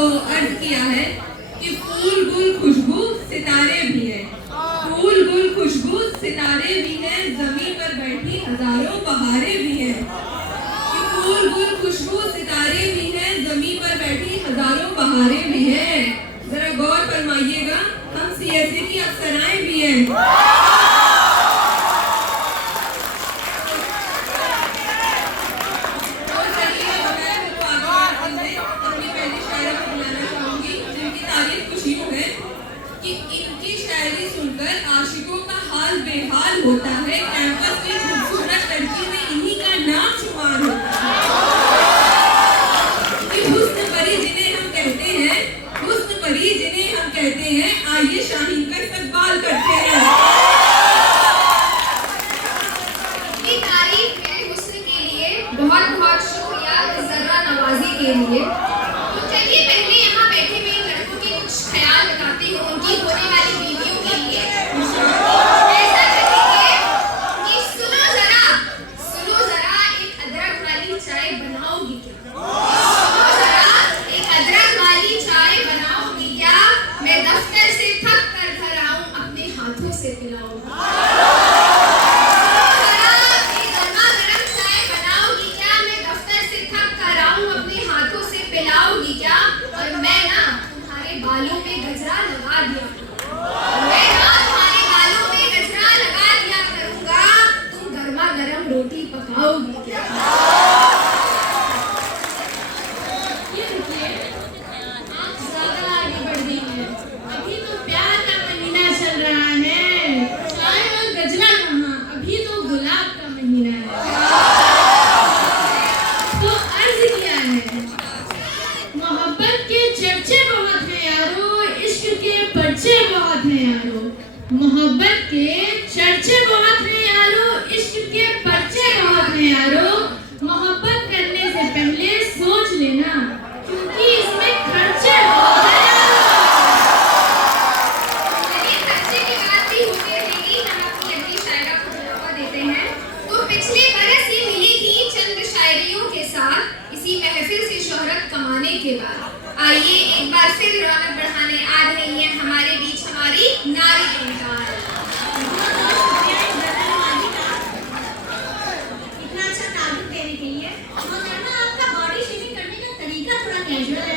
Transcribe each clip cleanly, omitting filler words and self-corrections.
तो अर्ज किया है कि फूल गुल खुशबू सितारे भी हैं, फूल गुल खुशबू सितारे भी हैं, जमीन पर बैठी हजारों बहारें भी हैं। कि फूल गुल खुशबू सितारे भी हैं, जमीन पर बैठी हजारों बहारें भी हैं। जरा गौर फरमाइएगा, हम सीएसए की अफसराएं भी हैं। इनकी शायरी सुनकर आशिकों का हाल बेहाल होता है, कैंपस की खूबसूरत लड़की में इन्हीं का नाम शुमार होता है। कि हुस्न परी जिन्हें हम कहते हैं, हुस्न परी जिन्हें हम कहते हैं, आइए शाहीन का इस्तकबाल करते हैं। की तारीफ है हुस्न के लिए, बहुत बहुत शुक्रिया जर्रा नवाजी के लिए। तो चलिए पहले यहाँ बैठे हुए लड़कों के कुछ ख्याल बताती हूँ उनकी होने वाली बीवियों के लिए। ऐसा करेंगे कि सुनो जरा एक अदरक वाली चाय बनाओगी क्या? सुनो जरा एक अदरक वाली चाय बनाओगी क्या? मैं दफ्तर से थक कर घर आऊं अपने हाथों से पिलाऊंगी। पिलाओगी क्या? और मैं ना तुम्हारे बालों पे गजरा लगा दिया करूंगा, तुम गर्मा गर्म रोटी पकाओगी क्या? ये देखिए, आप ज्यादा आगे बढ़ गई हैं। अभी तो प्यार का महीना चल रहा है, चाय और गजरा कहाँ, अभी तो गुलाब का महीना है। तो अर्ज किया है, मोहब्बत के चर्चे बहुत हैं यारो, इश्क के पर्चे बहुत हैं यारो। मोहब्बत के चर्चे बहुत हैं यारो, इश्क के पर्चे बहुत हैं यारो। मोहब्बत करने से पहले सोच लेना, क्योंकि इसमें खर्चे बहुत हैं यारो। चलिए खर्चे की बात भी होती रहेगी, हम अपनी अगली शायरा को बढ़ावा देते हैं। तो पिछले बरस ये मिली थी चंद शायरियों के साथ, इसी महफिल से शोहरत कमाने के बाद आइए एक बार फिर रौनक बढ़ाने आ रही है हमारे बीच हमारी नारी इंकार। इतना अच्छा तारुफ देने के लिए। मोहतरमा, आपका बॉडी शेविंग करने का तरीका थोड़ा कैजुअल है।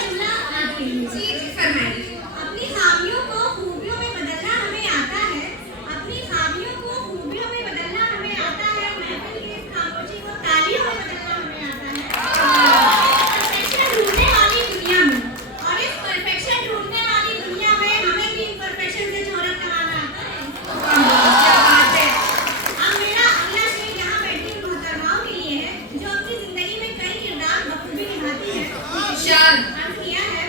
जुमला आपके लिए। जी फरमाइए। अपनी खामियों को खूबियों में बदलना हमें आता है, अपनी खामियों को खूबियों में बदलना हमें आता है, महफिल की इस खामोशी को तालियों में बदलना हमें आता है। परफेक्शन ढूंढने वाली दुनिया में, और इस परफेक्शन ढूंढने वाली दुनिया में हमें भी इम्परफेक्शन से शोहरत कमाना आता है। क्या बात है। अब मेरा अगला शेर यहाँ बैठी मोहतरमाओं के लिए है, जो अपनी जिंदगी में कई किरदार बखूबी निभाती है। शाद। अर्ज किया है,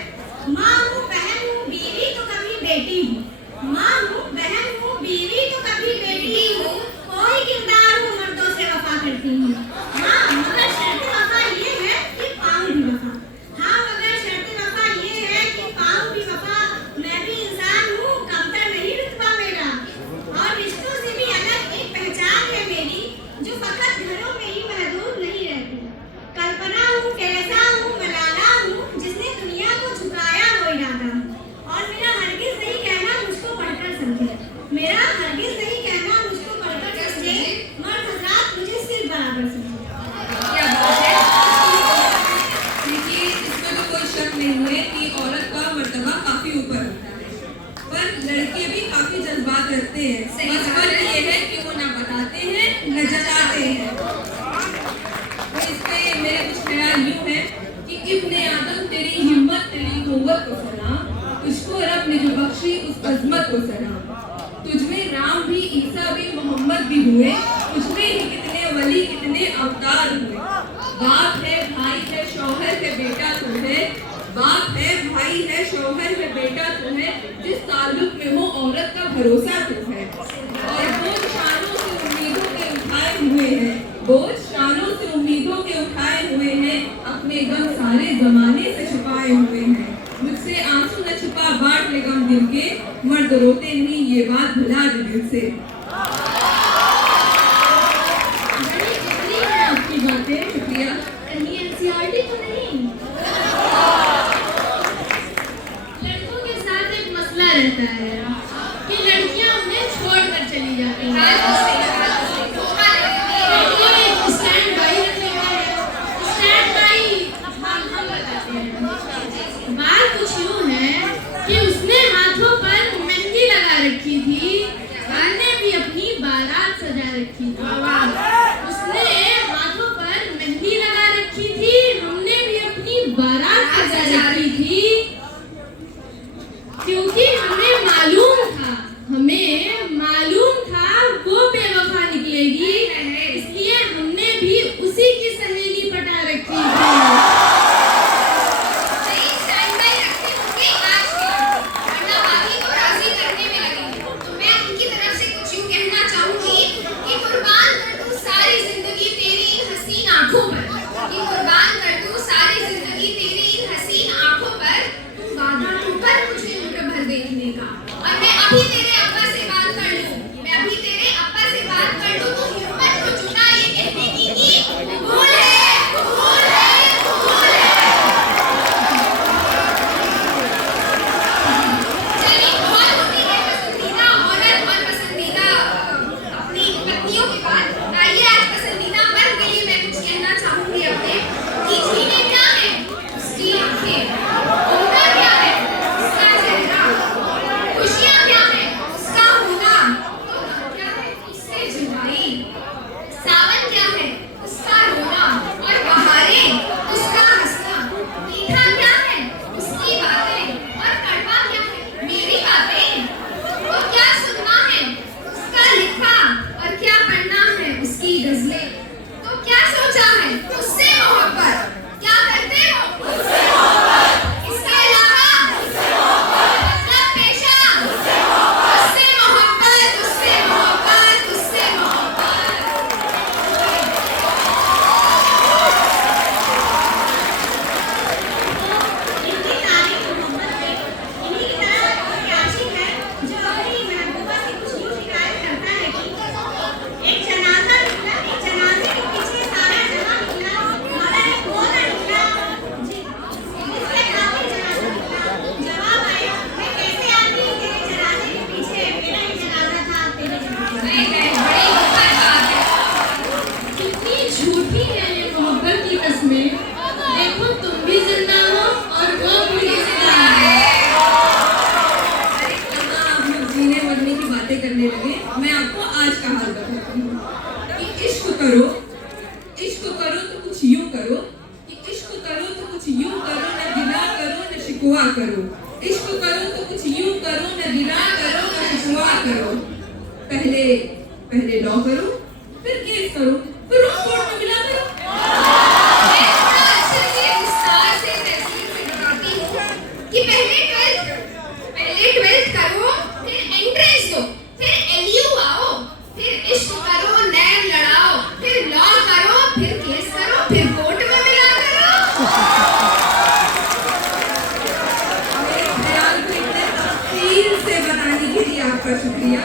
माँ हूँ, बहन हूँ, बीवी तो कभी बेटी हूँ। माँ हूँ, बहन हूँ, बीवी तो कभी बेटी हूँ, कोई किरदार हूँ, मर्दों से वफा करती हूँ। हाँ मगर शर्त वफा ये है कि पाऊँ भी वफा। हाँ मगर शर्त वफा ये है कि पाऊँ भी वफा। मैं भी इंसान हूँ, कमतर नहीं रुतबा मेरा, और रिश्तों से भी अलग एक पहचान है मेरी, जो फकत घरों में ही महदूद नहीं रहती। कल्पना हूँ, कैसा हूँ, मलाला हूँ, जिसने दुनिया को झुकाया वो इरादा हूँ। और मेरा हरगिज नहीं कहना मुझको पढ़कर समझे, मेरा हरगिज नहीं कहना मुझको पढ़कर समझे, मर्द हजरात मुझे सिर्फ बराबर समझे। क्या बात है। देखिए, इसमें तो कोई शक नहीं है कि औरत का मर्तबा काफी ऊपर होता है, पर लड़के भी काफी जज्बात रखते हैं। सही बस बात फर्क है। ये है कि वो ना बताते हैं न जताते हैं। तो इससे मेरे कुछ ख्याल यूं है कि इब्ने आदम तेरी हिम्मत तेरी कुव्वत को सलाम, तुझको रब ने जो बख्शी उस अजमत को सलाम। तुझमें राम भी, ईसा भी, मोहम्मद भी हुए, तुझमें ही कितने वली कितने अवतार हुए। बाप है, भाई है, शौहर है, बेटा तू है। बाप है, भाई है, शौहर है, बेटा तू है। जिस ताल्लुक में हो औरत का भरोसा तू है। और बोझ शानों से उम्मीदों के उठाए हुए हैं, बोझ शानों से उम्मीदों के उठाए हुए हैं, अपने गम सारे जमाने से छुपाए हुए हैं। मुझसे आंसू न छुपा बांट ले गम दिल के, मर्द रोते नहीं ये बात भुला दे दिल से। बड़ी गहरी है आपकी बातें। शुक्रिया। कहीं एनसीईआरटी तो नहीं? रखी थी। उसने हाथों पर मेहंदी लगा रखी थी, हमने भी अपनी बारात सजा रखी थी, क्योंकि हमें मालूम था वो बेवफा निकलेगी, इसलिए हमने भी उसी की सहेली पटा रखी थी। देखने का और मैं अभी तेरे अब्बा से बात कर लूं, तो हिम्मत को जुटा ये कहने की कि कबूल है। चलिए, बहुत होती है पसंदीदा औरत और पसंदीदा अपनी पत्नियों के बाद। आइए आज पसंदीदा मर्द के लिए मैं कुछ कहना चाहूंगी अपने कि चीजें क्या है, उसकी आंखें, उनका क्या है, उसका चेहरा, खुशियाँ क्या है, उसका होना, तो क्या है, उससे जुदाई, सावन क्या है, उसका रोना, और बहारें, उसका हंसना, मीठा क्या है, उसकी बातें, और कड़वा क्या है, मेरी बातें, तो क्या सुनना है, उसका लिखा, और क्या पढ़ना है, उसकी गजलें, तो क्या सोचा है, उससे मोहब्बत, क्या करते हो, उससे मोहब्बत, इसके अलावा मतलब पेशा, उससे मोहब्बत, उससे मोहब्बत, उससे मोहब्बत। इनकी तारीफ मोहब्बत में इन्हीं की तरह कोई आशिक है जो अपनी महबूबा से कुछ यूं शिकायत करता है कि एक जनाजा निकला, एक जनाजे के पीछे सारा जहां निकला, मगर एक वो न निकला जिसके काफी जनाजा निकला। जवाब आया, मैं कैसे आती तेरे जनाजे के पीछे, मेरा ही जनाजा था तेरे जनाजे में। बड़ी ऊपर बात है। कितनी झूठी है ये मोहब्बत की कस्में, देखो तुम भी जिंदा हो और वो भी जिंदा है। अरे कहाँ आप लोग जीने मरने की बातें करने लगे। मैं आपको आज का हाल बताती हूँ कि इश्क करो तो कुछ यूं करो, कि इश्क करो तो कुछ यूं करो, न गिला करो न शिकवा करो। इश्क करो तो कुछ यूं करो, न गिला करो न शिकवा करो। पहले लॉ करो, फिर केस करो, फिर उस कोर्ट में मिला करो। मैं थोड़ा अच्छे से विस्तार से तफसील से बताती हूँ कि पहले 12th करो, फिर एंट्रेंस दो, फिर LU आओ, फिर इश्क करो, नैन लड़ाओ, फिर लॉ करो, फिर केस करो, फिर कोर्ट में मिला करो। मेरे ख्याल को इतने तफसील से बताने के लिए आपका शुक्रिया।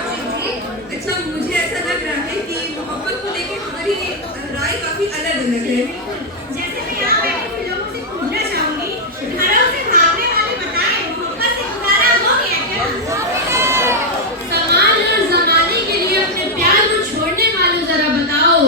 अच्छा, मुझे ऐसा लग रहा है कि मोहब्बत को लेकर हमारी राय काफी अलग अलग है। जैसे मैं यहाँ बैठे हुए लोगों से पूछना चाहूंगी, घरों से भागने वाले बताएं, मोहब्बत से गुजारा हो गया क्या? समाज और जमाने के लिए अपने प्यार को छोड़ने वालों जरा बताओ,